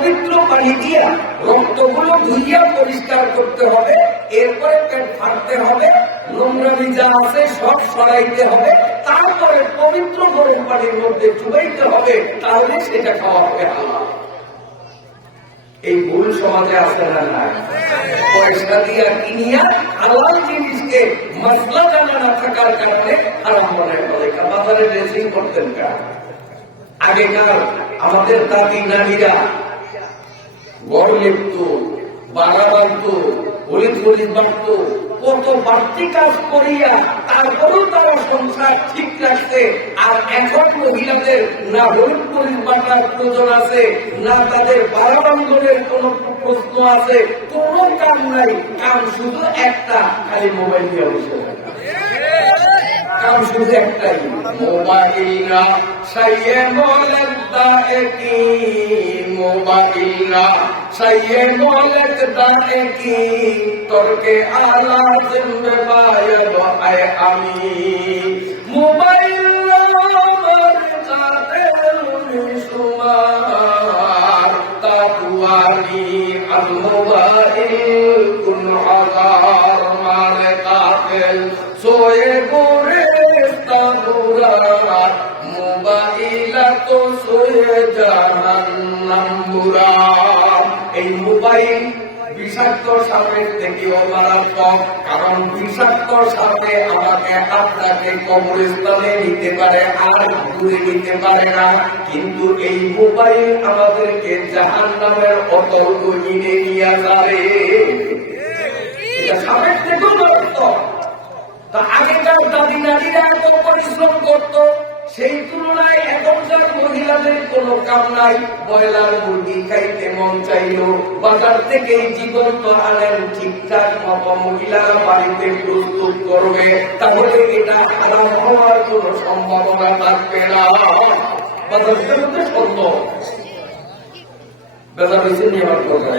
পবিত্র পানি দিয়া রক্তগুলো ধুইয়া পরিষ্কার করতে হবে, এরপরে পেট ফাটতে হবে, নোংরামি যা আছে সব সরাইতে হবে, তারপরে পবিত্র গরম পানির মধ্যে চুবাইতে হবে, তাহলে সেটা খাওয়া হবে হালাল। এই ভুল সমাজে আছে না নাই? পয়সা দিয়া কিনিয়া হালাল জিনিসকে মশলা জানা না থাকার কারণে হারাম মনে করে। বাজারে রেসিং করতেন কার আগেকার আমাদের দাদি নারীরা গড় লিখত, বাড়া বাঁধত, হলিদ হলিদ বাড়ত, কত বাড়তি কাজ করিয়া তারপরেও তারা সংসার ঠিক রাখছে। আর এখন মহিলাদের না হলিদ হলিদ বাটার প্রয়োজন আছে, না তাদের বাড়া বান্ধবের কোন প্রশ্ন আছে, কোন কাম নাই। কাম শুধু একটা, খালি মোবাইল দিয়ে বসে কাম শুধু একটাই, মোবাইল না সাইয়ে মোলেদ দায়ে কি, মোবাইল না সাইয়ে মোলেদ দায়ে কি, তরকে আলা জিম্মে বায়ব আয় আমি, মোবাইল আমার কাদের সুমার, তাকুয়ানি আল মোবাইল কুন হাজার মারে কাফেল সোয়ে গোরে তাবুরাত, মোবাইলা তো সোয়ে জাহান্নাম বুরা। এই মোবাইল বিষাক্ত সাপের থেকেও মারাত্মক, কারণ বিষাক্ত সাপে আমাকে আপনাকে কবরস্থানে নিতে পারে আর দূরে নিতে পারে না, কিন্তু এই মোবাইল আমাদেরকে জাহান্নামের অতল গহীনে নিয়ে যাবে। এটা সাপের থেকেও মারাত্মক। তা আগেকার দাদি নারীরা এত পরিশ্রম করত, সেই তুলনায় এখনকার মহিলাদের কোনো কাম নাই। ব্রয়লার মুরগি খাইতে মন চাইল, বাজার থেকে জীবন্ত আনেন, ঠিকঠাক মতো মহিলারা বাড়িতে প্রস্তুত করবে, তাহলে এটা হারাম হওয়ার কোন সম্ভাবনা থাকবে না। বাজারের মধ্যে সত্য বেজা হয়েছেন নি? আমার কথা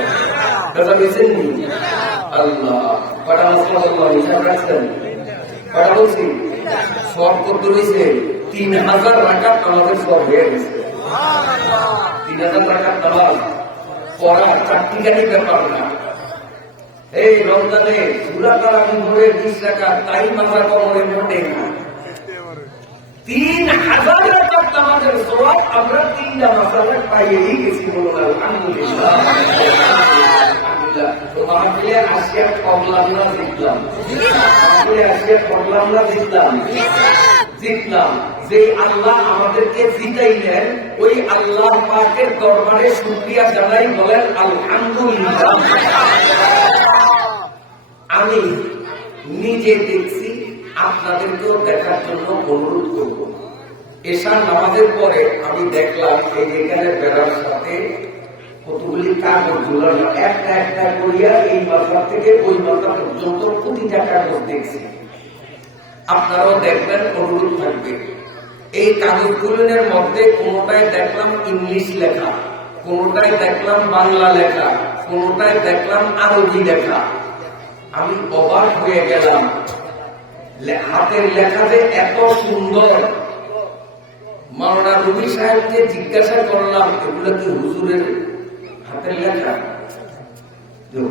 বেজা হয়েছেন নি? আল্লাহ কটা মশলা হিসাব রাখছেন? কটা বলছি? সব করতে রয়েছে 3000 রাকাত আমাদের সব হয়ে গেছে। 3000 রাকাত নামাজ পড়া চাকরিকারী ব্যাপার না। এই রমজানে সূরা তারাবি ধরে 20 রাকাত, তাই মাথা কমরে মোটে না। 3000 রাকাত নামাজের সওয়াব আমরা 3টা মাসালা পাইয়েই গেছি। বলুন আলহামদুলিল্লাহ। তো মাহফিলে আসিয়া পড়লাম না জিতলাম? মাহফিলে আসিয়া পড়লাম না জিতলাম? জিতলাম। যে আল্লাহ আমাদেরকে জিতাইলেন, ওই আল্লাহ পাকের দরবারে শুকরিয়া জানাই, বলেন আলহামদুলিল্লাহ। আমি নিজে দেখছি, আপনাদেরকেও দেখার জন্য অনুরোধ করব। এশার নামাজের পরে আমি দেখলাম এই এখানে বেড়ার সাথে কতগুলি কাগজ ঝুলানো, একটা একটা করিয়া এই মাথা থেকে ওই মাথা পর্যন্ত প্রতিটা কাগজ দেখছি। আপনারাও দেখবেন, অনুরোধ থাকবে। এই কাগজগুলোর মধ্যে কোনোটায় দেখলাম ইংলিশ লেখা, কোনোটায় দেখলাম বাংলা লেখা, কোনোটায় দেখলাম আরবি লেখা। আমি অবাক হয়ে গেলাম, হাতের লেখা যে এত সুন্দর। মাওলানা রবি সাহেবকে জিজ্ঞাসা করলাম, এগুলো কি হুজুরের হাতের লেখা?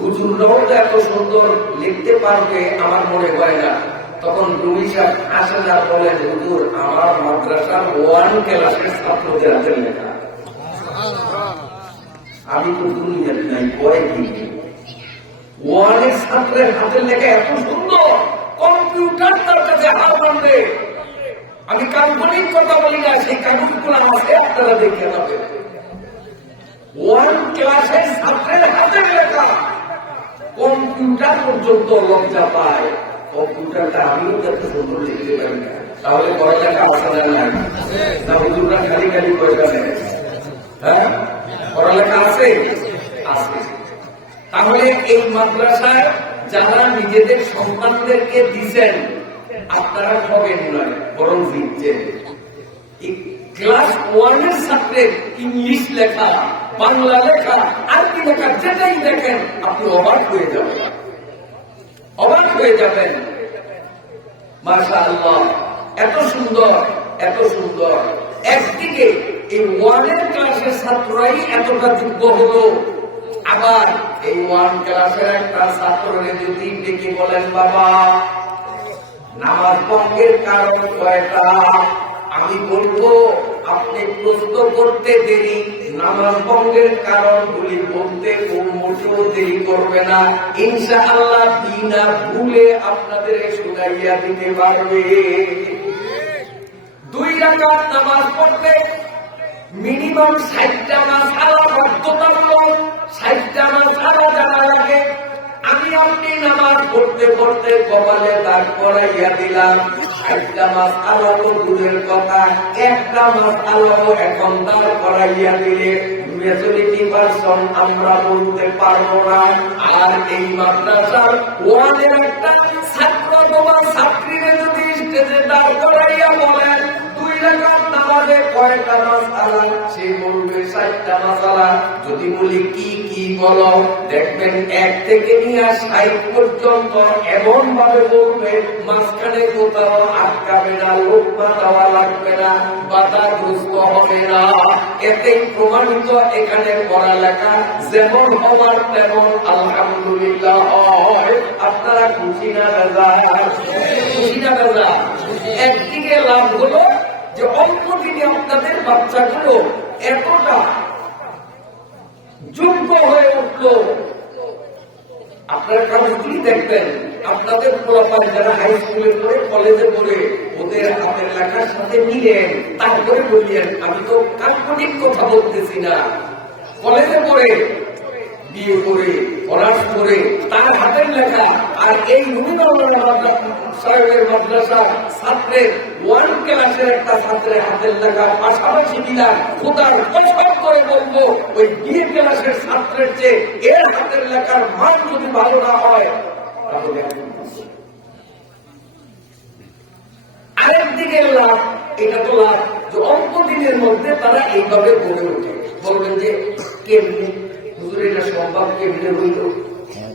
হুজুররাও তো এত সুন্দর লিখতে পারবে আমার মনে হয় না। তখন রবি সাহেব আসেন আর বলেন, হুজুর আমার মাদ্রাসার 1 ক্লাসের ছাত্রদের হাতের লেখা। আমি তো দুনিয়ার নাই, কয় কি 1 এর ছাত্রের হাতের লেখা এত সুন্দর, কম্পিউটার তার কাছে হার মানবে। আমি কাল্পনিক কথা বলি না, সেই কাগজগুলো আছে, আপনারা দেখে যাবেন। 1 ক্লাসের ছাত্রের হাতের লেখা, কম্পিউটার পর্যন্ত লজ্জা পায়। কম্পিউটারটা আমিও যাতে সুন্দর লিখতে পারি না, তাহলে পড়ালেখা আসলে নাই না? হুজুররা খালি খালি পয়সা নেয়। হ্যাঁ, পড়ালেখা আছে, আছে। তাহলে এই মাদ্রাসায় যারা নিজেদের সন্তানদেরকে দিচ্ছেন, আপনারা ঠকেন নয়, বরং জিতছেন। ক্লাস 1 এর ছাত্রের ইংলিশ লেখা, বাংলা লেখা, আরবি লেখা, যেটাই দেখেন আপনি অবাক হয়ে যাবেন, অবাক হয়ে যাবেন। মাশাআল্লাহ, এত সুন্দর, এত সুন্দর। একদিকে এই ওয়ানের ক্লাসের ছাত্ররাই এতটা যোগ্য হলো। আবার এই ওয়ান ক্লাসের একটা ছাত্ররে যদি ডেকে বলেন, বাবা নামাজ ভঙ্গের কারণ কয়টা, আমি বলবো আপনি প্রশ্ন করতে দেরি, নামাজ ভঙ্গের কারণগুলি বলতে মোটেও দেরি করবে না, ইনশাআল্লাহ বিনা ভুলে আপনাদের শুনাইয়া দিতে পারবে। 2 রাকাত নামাজ পড়তে মিনিমাম 60টা মাসআলা বাধ্যতামূলক, 60টা মাসআলা জানা লাগে। আমি আপনি নামাজ পড়তে পড়তে কপালে দাগ করাইয়া দিলাম, 60টা মাসআলা তো দূরের কথা, একটা মাসআলাও এখন দাগ করাইয়া দিলে মেজরিটি পারসন আমরা বলতে পারবো না। আর এই মাদ্রাসার ওয়ানের একটা ছাত্র বা ছাত্রীরা যদি স্টেজে দাঁড় করাইয়া বলেন 2 রাকাত নামাজে কয়টা মাসআলা, সে বলবে 60টা মাসআলা। যদি বলি কি কি বলো, দেখবেন 1 থেকে নিয়ে 60 পর্যন্ত এমন ভাবে বলবে মাঝখানে কোথাও আটকাবে না, লোকমা দেওয়া লাগবে না, বাধাগ্রস্ত হবে না। এতেই প্রমাণিত এখানে পড়ালেখা যেমন হওয়ার তেমন আলহামদুলিল্লাহ হয়। আপনারা খুশি না রাজা? খুশি না রাজা? একদিকে লাভ হলো যে অল্প দিনে আপনাদের বাচ্চাগুলো এতটা যোগ্য হয়ে উঠল। আপনারা কাজগুলি দেখবেন, আপনাদের পোলাপান যারা হাই স্কুলে পড়ে, কলেজে পড়ে, ওদের হাতের লেখার সাথে মিলেন, তারপরে বললেন আমি তো কাল্পনিক কথা বলতেছি না। কলেজে পড়ে, বিয়ে করে, অনার্স করে, তার হাতের লেখা আর এই সাহেবের মাদ্রাসার ছাত্রের 1 ক্লাসের একটা ছাত্রের হাতের লেখা পাশাপাশি দিলাম, খোদার কসম করে বলবো ওই বিয়ে ক্লাসের ছাত্রের চেয়ে এর হাতের লেখার মান যদি ভালো না হয় তাহলে আরেকদিকে লাভ, এটা তো লাভ যে অল্প দিনের মধ্যে তারা এইভাবে গড়ে ওঠে। বলবেন যে কেমনি হুজুর এটা সম্ভব, কেমনে হইল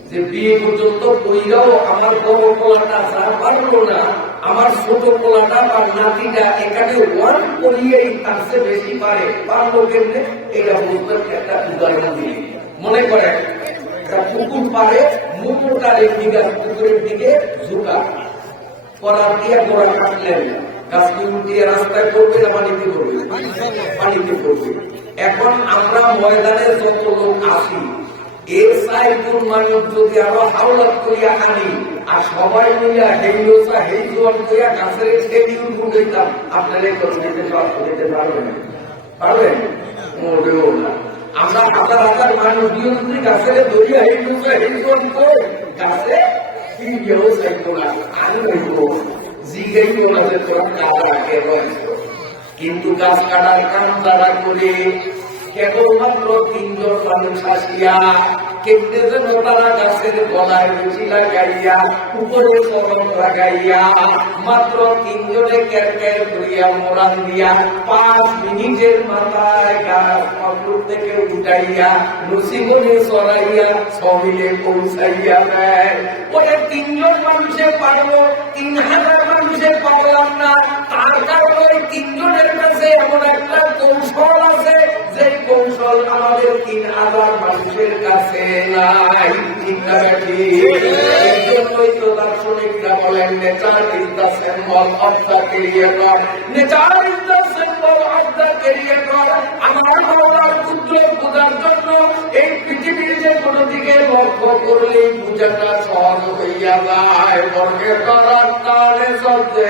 যে বিয়ে পর্যন্ত কইরাও আমার বড় পোলাটা যা পারলো না, আমার ছোট পোলাটা বা নাতিটা এখানে 1 পড়িয়েই তার চেয়ে বেশি পারে, পারলো কেমনে? এটা বুঝবেন একটা উদাহরণ দিয়ে। মনে করেন একটা পুকুর পারে, মোটরটা পুকুরের দিকে ঝুঁকা করার দিয়ে গোড়া কাটলেন, গাছটি উঠিয়ে রাস্তায় করবে না পানিতে করবে? পানিতে করবে। এখন আমরা ময়দানে যত লোক আসি, এর 4 গুণ মানুষ যদি আরো হাওলাত করিয়া আনি আর সবাই মিলিয়া হেইলোসা হেইজোয়াল করিয়া গাছের ঠেলি উঠাইতাম, আপনারা দিতে পারবেন? পারবেন? মোটেও না। আমরা হাজার হাজার মানুষ যদি গাছের দরিয়া হেইলোসা হেইজোয়াল করে গাছে ফিরিয়েও চাইতো না, আমি হইব জিগাইব আমাদের তোরা কাদা কে রয়েছে। কিন্তু গাছ কাটার কাম তারা করে কেবলমাত্র 3 জন মানুষ আসিয়া কেটে যেন তারা গাছের গলায় রুচি লাগাইয়া উপরে চরণ লাগাইয়া মাত্র 3 জনে ক্যারক্যার করিয়া মোড়ান দিয়া 5 মিনিটের মাথায় গাছ পাকুর থেকে উঠাইয়া নসিবনে চড়াইয়া সবিলে পৌঁছাইয়া দেয়। ওই 3 জন মানুষে পারবো, 3000 মানুষে পারলাম না। তার কারণ ওই 3 জনের কাছে এমন একটা কৌশল আছে যে কৌশল আমাদের 3000 মানুষের কাছে নাই। ঠিক না বেটি? এই জন্যই তো দার্শনিকরা বলেন nature is the symbol of the creator. Nature is the symbol of the creator. আমার মাওলার পুত্র বোঝার জন্য এই পৃথিবীর যে কোনো দিকে লক্ষ্য করলেই বুঝাটা সহজ হইয়া যায়। বর্গে করার কালে চলতে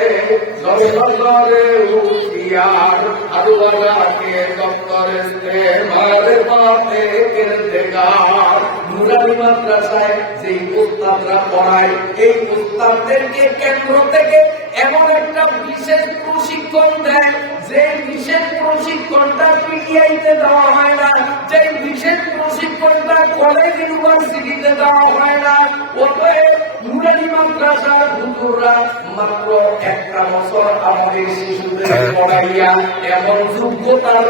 জলরে উঠিয়ার আলুয়ালাকে দপ্তরে মারে পাতে কেড়ে গার। নুরানি মাদ্রাসায় যেই উস্তাদরা পড়ায়, এই উস্তাদদেরকে কেন্দ্র থেকে এমন একটা বিশেষ প্রশিক্ষণ দেয়, যে বিশেষ প্রশিক্ষণটা পিটিআইতে দেওয়া হয় না, যে বিশেষ প্রশিক্ষণটা কলেজ ইউনিভার্সিটিতে দেওয়া হয় না। অতএব নুরানি মাদ্রাসার হুজুররা মাত্র 1টা বছর আমাদের শিশুদের পড়াইয়া এমন যোগ্যতার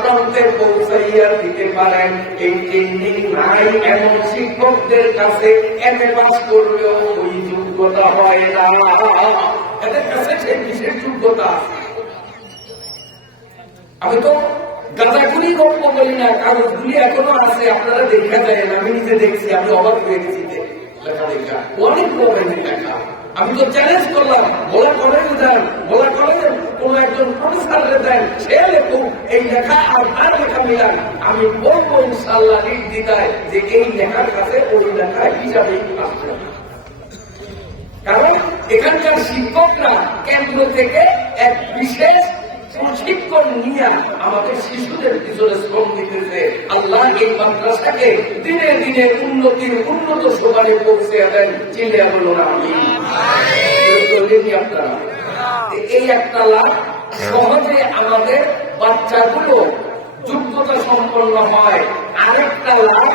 প্রান্তে পৌঁছাইয়া দিতে পারেন। এই ট্রেনিং নাই এমন শিক্ষকদের কাছে এমএ পাস করলেও ওই যোগ্যতা হয় না। এদের কাছে সেই বিশেষ যোগ্যতা। আমি তো গাঁজাগুলি গল্প বলি না, কাগজগুলি এখনো আছে, আপনারা দেখা যায়, আমি নিজে দেখছি, আমি অবাক হয়ে গেছি লেখা দেখা, অনেক প্রবলেমের লেখা। আমি তো চ্যালেঞ্জ করলাম, বলা কলেজে দেন, বলা কলেজে কোন একজন প্রফেসরকে দেন, সে লেখুক এই লেখা আর তার লেখা মিলান, আমি বলবো ইনশাআল্লাহ নির্দ্বিধায় যে এই লেখার কাছে ওই লেখা হিসাবেই আসবে। কারণ এখানকার শিক্ষকরা কেন্দ্র থেকে এক বিশেষ প্রশিক্ষণ নিয়ে আমাদের শিশুদের পিছনে শ্রম দিতেছে। আল্লাহ এই মাদ্রাসাকে দিনে দিনে উন্নত সোপানে পৌঁছে দেন। চিল্লিয়া বলুন আমিন। আপনারা এই একটা লাভ সহজে আমাদের বাচ্চাগুলো যোগ্যতা সম্পন্ন হয়। আরেকটা লাভ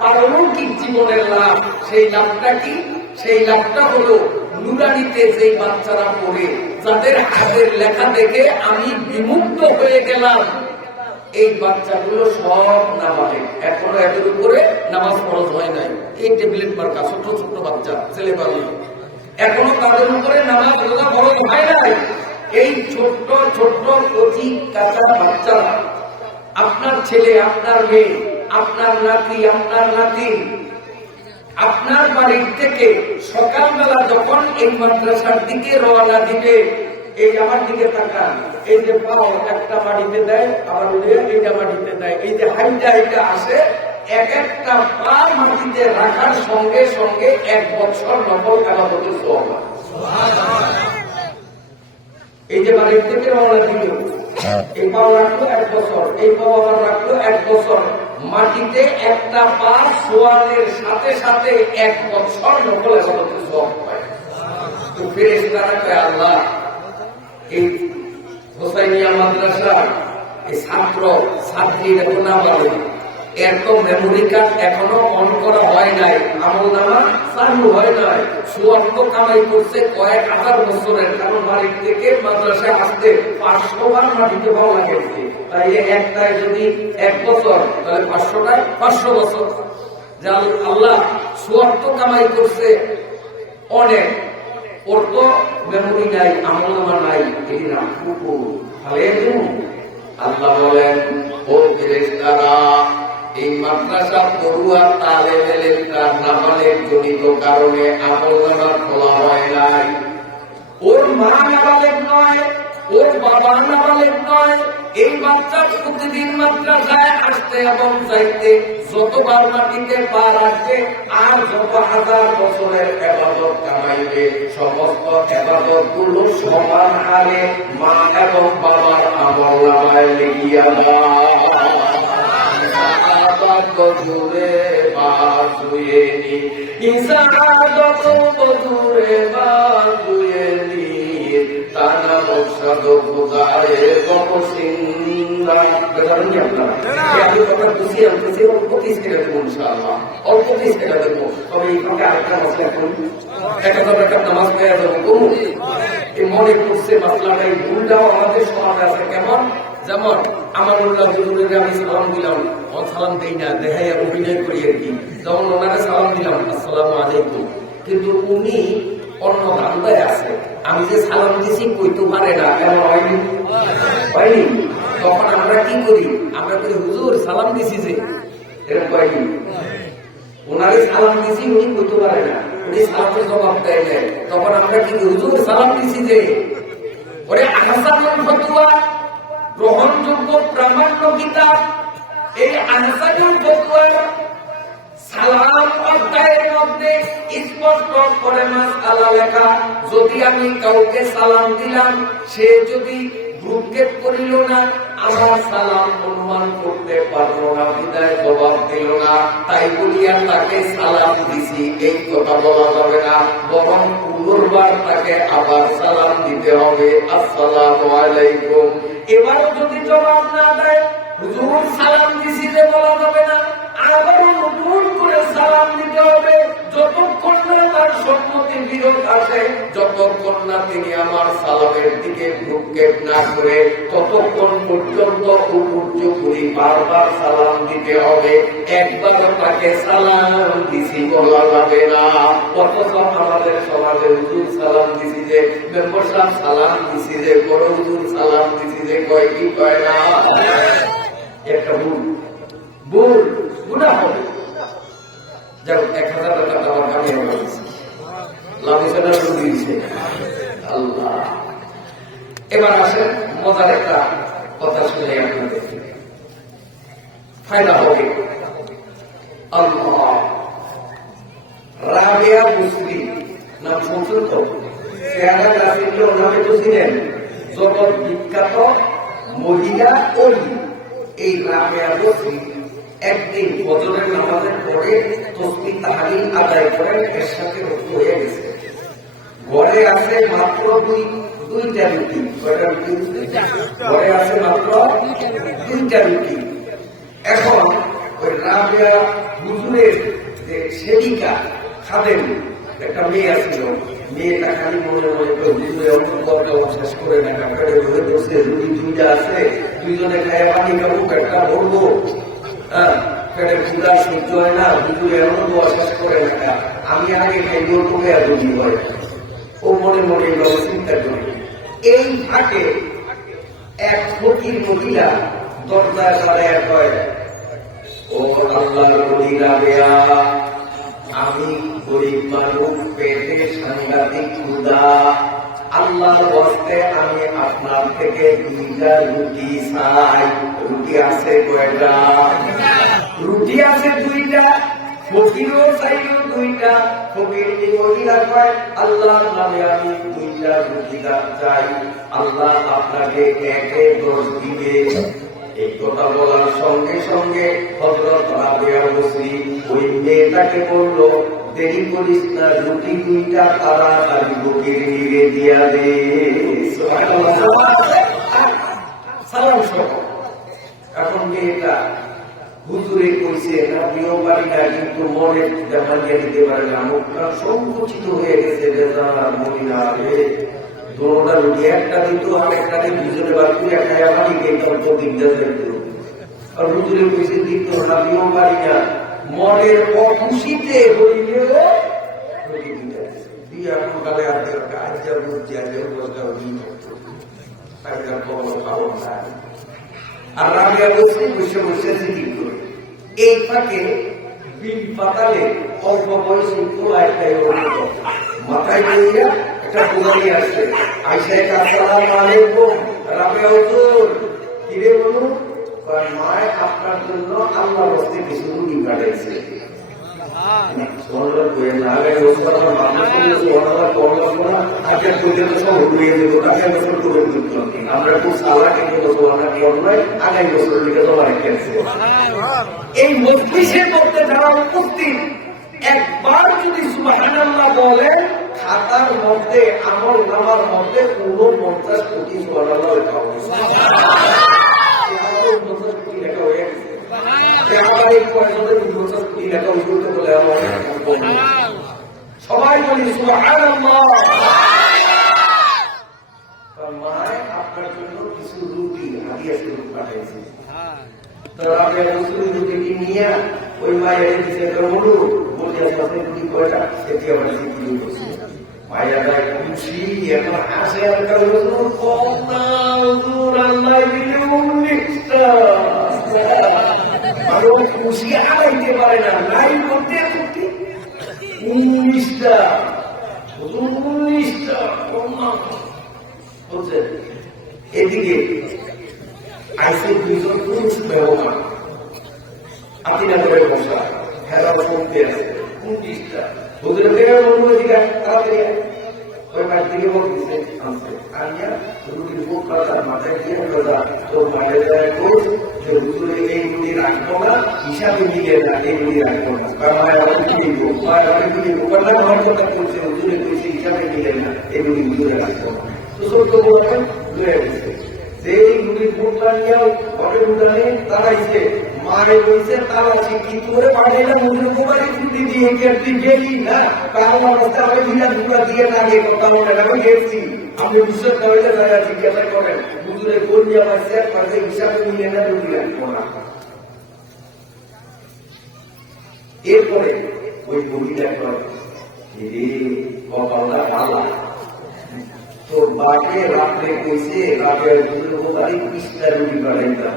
পারলৌকিক জীবনের লাভ। সেই লাভটা কি? সেই লাভটা হলো নুরানিতে যে বাচ্চারা পড়ে, যাদের হাতের লেখা দেখে আমি বিমুগ্ধ হয়ে গেলাম, এই বাচ্চাগুলো সব নামাজে, এখনো এদের উপরে নামাজ ফরজ হয় নাই। এই ট্যাবলেট মার্কা ছোট ছোট বাচ্চা ছেলে বাবু, এখনো তাদের উপরে নামাজ রোজা ফরজ হয় নাই। এই ছোট্ট ছোট্ট কচি কাঁচা বাচ্চারা, আপনার ছেলে, আপনার মেয়ে, আপনার নাতি, আপনার নাতি, আপনার বাড়ির থেকে সকালবেলা যখন এই মাদ্রাসার দিকে রওনা দিবে, এই আমার দিকে তাকান, এই যে পাও একটা মাটিতে দেয়, আবার এইটা মাটিতে দেয়, এই যে হাইটা হাইটা আসে, এক একটা পা মাটিতে রাখার সঙ্গে সঙ্গে 1 বছর নকল ইবাদতের সওয়াব। এই যে বাড়ির থেকে রওনা দিল, এই পাও রাখলো 1 বছর, এই পাও আবার রাখলো 1 বছর, মাটিতে একটা পা সোয়ালের সাথে সাথে 1 বছর নকল ইবাদতের সওয়াব পায়। তো ফেরেশতারা কয়, আল্লাহ এই হোসাইনিয়া মাদ্রাসা এই ছাত্র ছাত্রী এটা না পারে, এর তো মেমোরি কার্ড এখনো অন করা হয় নাই, আমল নামা চালু হয় নাই, সুয়ার্থ কামাই করছে কয়েক হাজার বছরের। কারণ বাড়ির থেকে মাদ্রাসায় আসতে 500 বার মাটিতে পাওয়া লাগেছে, তাই একটায় যদি 1 বছর, তাহলে 500টায় 500 বছর। আল্লাহ সুয়ার্থ কামাই করছে অনেক, ওর তো মেমোরি নাই, আমল নামা নাই, এই নাম কুকুর তাহলে আল্লাহ বলেন, ও ফেরেশতারা, এই মাদ্রাসা পড়ুয়া তালেবেলের নামালের জনিত কারণে আমল নামা খোলা হয় নাই। ওর মা নাবালেগ নয়, ওর বাবা নাবালেগ নয়, এই বাচ্চা প্রতিদিন মাদ্রাসায় আসতে এবং যাইতে যতবার মাটিতে পা রাখবে আর যত হাজার বছরের ইবাদত কামাইবে, সমস্ত ইবাদত গুলো সমান হারে মা এবং বাবার আমল নামায় লিখিয়া দেয়। বধুরে বাজুয়েনি, ইসাদত বধুরে বাজুয়েনি, তানা মকসদ খুদায়ে বকসিন্দা। বেজারেন কি আপনারা? আমি কথা বুঝি আনতেছি, অল্প কিছু টাকা দেবো ইনশাআল্লাহ, অল্প কিছু টাকা দেবো। তবে এইখানে আরেকটা মশলা করুন, একটা নামাজ পেয়ে দেবো করুন। এই মনে করছে মাসলাটা, এই ভুলটাও আমাদের সমাজে আছে। কেমন? যেমন আমার উল্লাহ হুজুরকে আমি সালাম দিলাম, সালাম দেই না, দেখাই অভিনয় করি আর কি। যেমন ওনাকে সালাম দিলাম, আসসালামু আলাইকুম, কিন্তু উনি অন্য ধান্দায় আছে, আমি যে সালাম দিছি কইতে পারে না, কেন হয়নি? হয়নি? তখন আমরা কি করি? আমরা করি, হুজুর সালাম দিছি যে, এরকম হয়নি? ওনারে সালাম দিছি, উনি কইতে পারে না, উনি সালামের জবাব দেয় নাই, তখন আমরা কি করি? হুজুর সালাম দিছি যে। ওরে আহসানুল ফতোয়া, গ্রহণযোগ্য প্রামাণ্য কিতাব, এই আহসানুল ফতোয়া সালাম অধ্যায়ের মধ্যে স্পষ্ট করে মাসআলা লেখা। যদি আমি কাউকে সালাম দিলাম, সে যদি ভ্রুক্ষেপ করিল না, আমার সালাম অনুমান করতে পারলো না, বিদায় জবাব দিল না, তাই বলিয়া তাকে সালাম দিছি এই কথা বলা যাবে না, বরং পুনর্বার তাকে আবার সালাম দিতে হবে, আসসালামু আলাইকুম। এবারও যদি জবাব না দেয়, হুজুর সালাম দিছি যে বলা যাবে না, আবারও নতুন করে সালাম দিতে হবে, যতক্ষণ না তার সম্মতি বিরোধ আসে, যতক্ষণ না তিনি আমার সালামের দিকে ভ্রুক্ষেপ না করে ততক্ষণ পর্যন্ত উপর্যুপুরি বারবার সালাম দিতে হবে। একবার তাকে সালাম দিছি বলা যাবে না। অথচ আমাদের সমাজে হুজুর সালাম দিছি যে, মেম্বার সাহেব সালাম দিছি যে, বড় হুজুর সালাম দিছি যে, কয় কি কয় না। একটা ভুল গুনাহ হবে। যাও 1000 টাকা আমার কামিয়ে হয়েছে, লাভিসানা শুরু দিয়েছে আল্লাহ। এবার আসেন মজার একটা কথা শুনে আপনাদের ফায়দা হবে। আল্লাহ, রাবেয়া মুসলিম নাম শুনছেন তো? চেহারা গাছিলেও নামে তো ছিলেন জগৎ বিখ্যাত মহিলা ওলি। এই রাবেয়া মুসলিম একদিন ফজরের নামাজের পরে তাসবিহ তাহলিল আদায় করে এর সাথে রুকু হয়ে গেছে। ঘরে আছে মাত্র দুইটা রুটি। কয়টা রুটি? ঘরে আছে মাত্র দুইটা রুটি। এখন ওই রাবেয়া হুজুরের যে সেবিকা খাদেম একটা মেয়ে আছিল, মেয়েটা খালি মনে মনে শেষ করে না, বসে রুটি দুইটা আছে, দুইজনে খায় পানি খাবো, পেটটা ভরবো, পেটের ক্ষুধা সহ্য হয় না, দুপুরে এমন দোয়া শেষ করে না, আমি আগে খাইব তোকে আর রুটি হয়। ও মনে মনে এভাবে চিন্তা করি। এই ফাঁকে এক ফকির মহিলা দরজায় দাঁড়ায় কয়, ও আল্লাহর ওলি রাবেয়া, আমি গরিব মানুষ, পেটে সাংঘাতিক ক্ষুধা, আল্লাহর ওয়াস্তে আমি আপনার থেকে দুইটা রুটি চাই। রুটি আছে কয়টা? রুটি আছে দুইটা। ফকিরও চাইল দুইটা। ফকির মহিলা কয়, আল্লাহর নামে আমি দুইটা রুটি চাই, আল্লাহ আপনাকে 10 দিবে। এই কথা বলার সঙ্গে সঙ্গে হযরত রাবেয়া মুসলিম ওই মেয়েটাকে বলল, দেরি করিস না, রুটি দুইটা তাড়াতাড়ি বুকের নিয়ে দিয়া দে। সালাম সহ। এখন মেয়েটা হুজুরে কইছে না, প্রিয় বাড়ি না, কিন্তু মনে জামানিয়া দিতে পারে না, মুখটা সংকুচিত হয়ে গেছে। বেজার মহিলা রে, দোনোটা রুটি একটা দিত আর একটাকে দুজনে বাকি একটা আমারই গেতাম তো দিকদার দেখত। আর হুজুরে কইছে দিত না, প্রিয় বাড়ি না, মনের অখুশিতে হইলেও রুটি দিতে বিয়া সকালে আর কাজ যা বুঝছি আর আর রাবেয়া বসে বসে বসে জিকির করে। এই ফাঁকে বিল পাতালে অল্প বয়সী তোলা একটা মাথায় লইয়া একটা বুড়াই আসছে। আইসা আসসালামু আলাইকুম। রাবেয়া হুজুর, কিরে বলুন? মায় আপনার জন্য আল্লাহর হস্তে কিছু রুটি পাঠাইছে। আমরা খুব সালা কেটে বসবো, আমরা কেমন নয়, আগামী বছর লিখে তোমার খেলছে। এই মজলিসের মধ্যে যারা উপস্থিত, একবার যদি সুবহানাল্লাহ বলেন, খাতার মধ্যে আমল নামার মধ্যে 49 কোটি সুবহানাল্লাহ লেখা হবে। 50 কোটি লেখা হয়ে গেছে। সবাই বলি সুবহানাল্লাহ। মায় আপনার জন্য কিছু রুটি হাদিয়া স্বরূপ পাঠাইছে। রুটি নিয়ে ওই মায়ের দিতে বলু বলতে রুটি কয়টা, সেটি আবার স্বীকৃতি করছে। মায়ের খুশি, এখন আসে খুশি আগাইতে পারে না, নাই করতে 19টা বলছে। এদিকে আইসে দুইজন পুরুষ ব্যবহার আতিনাগরের বসা খেলা শুনতে আছে 19টা। ওদের দিকে তাড়াতাড়ি ওই মায়ের দিকে বলতেছে আনছে আনিয়া রুটির বুক পাতার মাথায় দিয়ে বলা, তোর মায়ের কোষ যে হুজুরে এই রুটি রাখবো না, হিসাবে মিলিয়ে না, এই রুটি রাখবো না, কারণ মায়ের অনেক কিনবো, মায়ের অনেক কিনবো, কারণ আমার কথা করছে হুজুরে কইছে হিসাবে মিলে না, এই রুটি হুজুরে রাখবো না। তো সত্য বলবেন ধরে গেছে সেই রুটির বুকটা নিয়েও ঘরের উদানে তারাইছে। মারে বলছে তালাশি কি করে পাঠাইলাম অন্য কুমারী ছুটি দিয়ে তুই গেলি না কারণ অবস্থা আমি বিনা দুটা দিয়ে না গিয়ে কথা বলে আমি গেছি আপনি বিশ্বাস করলে তারা জিজ্ঞাসা করেন হুজুরের কন্যা পাইছে পাশে হিসাবে মিলে না রুটি রাখবো না। এরপরে ওই বগিটা করে কপালটা ভালো তোর বাকে রাত্রে কইছে রাতে বাড়ি 20টা রুটি বানাইতাম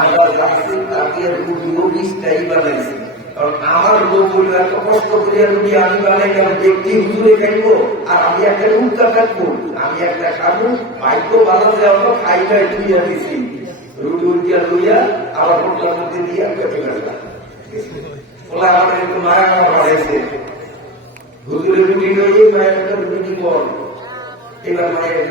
আবার রাত্রে তাকে রুটিও 20টাই বানাইছে কারণ আমার লোক বলল এত কষ্ট করিয়া রুটি আমি বানাইলাম ব্যক্তি হুজুরে খাইবো আর আমি একটা উল্টা থাকবো আমি একটা খাবো ভাগ্য ভালো যাওয়া খাই খাই ধুইয়া দিছি রুটি উল্টিয়া ধুইয়া আবার হোটেলের মধ্যে দিয়ে পেটে গেলাম ওলা আমাদের একটু মায়া বাড়াইছে হুজুরের রুটি লইয়ে মায়ের একটা রুটি বল এবার মায়ের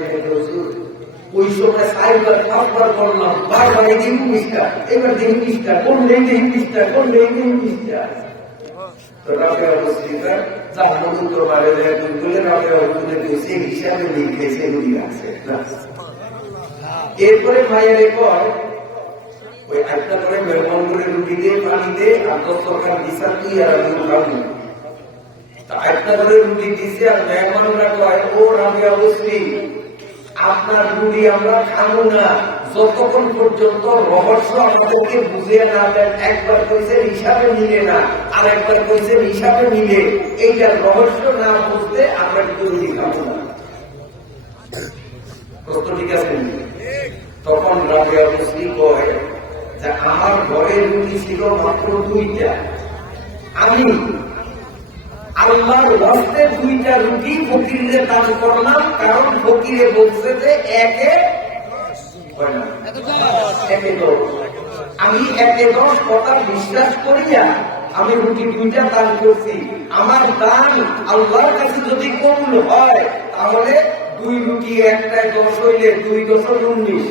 ওই সময় সাইবার 5বার করলাম বারবার ইংলিশটা এবার ইংলিশটা করলে ইংলিশটা করলে ইংলিশটা তো রাতে অবস্থিতা যা মন্ত্র মারে দেয় বলে রাতে অবস্থিত সেই হিসাবে লিখে সেগুলি আছে এরপরে মায়ের কয় ওই একটা করে মেহমান করে রুটি দিয়ে পানি দিয়ে আর 10 টাকার বিচার তুই আর আমি খাবো একটা করে রুটি দিছে আর মেহমানরা কয় ও রাবে অবশ্যই আপনার রুটি আমরা খাবো না যতক্ষণ পর্যন্ত রহস্য আমাদেরকে বুঝিয়ে না দেন একবার কইছে হিসাবে মিলে না আর একবার কইছে হিসাবে মিলে এইটার রহস্য না বুঝতে আমরা কিন্তু রুটি খাবো না। প্রশ্ন ঠিক আছে তখন রাবে অবশ্যই কয় যে আমার ঘরে রুটি ছিল মাত্র 2টা আমি আল্লাহর ওয়াস্তে 2টা রুটি ফকিরে দান করলাম কারণ ফকিরে বলছে যে একে আমি 1-10 কথা বিশ্বাস করিয়া আমি রুটি 2টা দান করছি আমার দান আল্লাহর কাছে যদি কবুল হয় তাহলে 2 রুটি একটায় 10 হইলে 2×19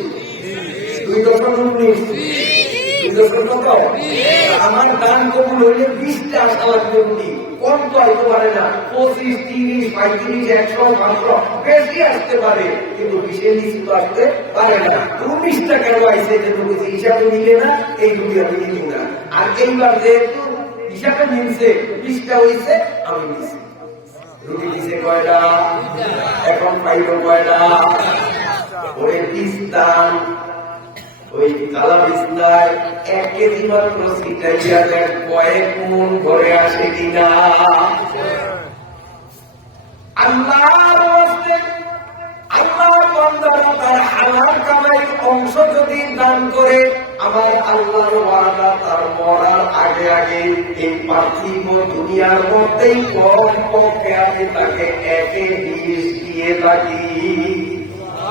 আমার দান কবুল হইলে 20টা আসা লাগবে রুটি কম তো আসতে পারে না 25, 30, 35, 100, 500 বেশি আসতে পারে কিন্তু 20-এর নিচে তো আসতে পারে না 19টা কেন আইসে যে হিসাবে মিলে না এই রুটি আমি নিই না আর এইবার যেহেতু হিসাবে মিলছে 20টা হয়েছে আমি নিচ্ছি রুটি দিছে কয়টা এখন পাইব কয়টা ওই 20 দান ওই কালা বিস্তার 1 কেজি মাত্র সিটাইয়া দেন কয়েক মন ঘরে আসে কিনা আল্লাহর ওয়াস্তে আল্লাহর বান্দারা তার হালাল কামাইয়ের অংশ যদি দান করে আমার আল্লাহর ওয়াদা তার মরার আগে আগে এই পার্থিব দুনিয়ার মধ্যেই কম পক্ষে আমি তাকে 1-20 দিয়ে থাকি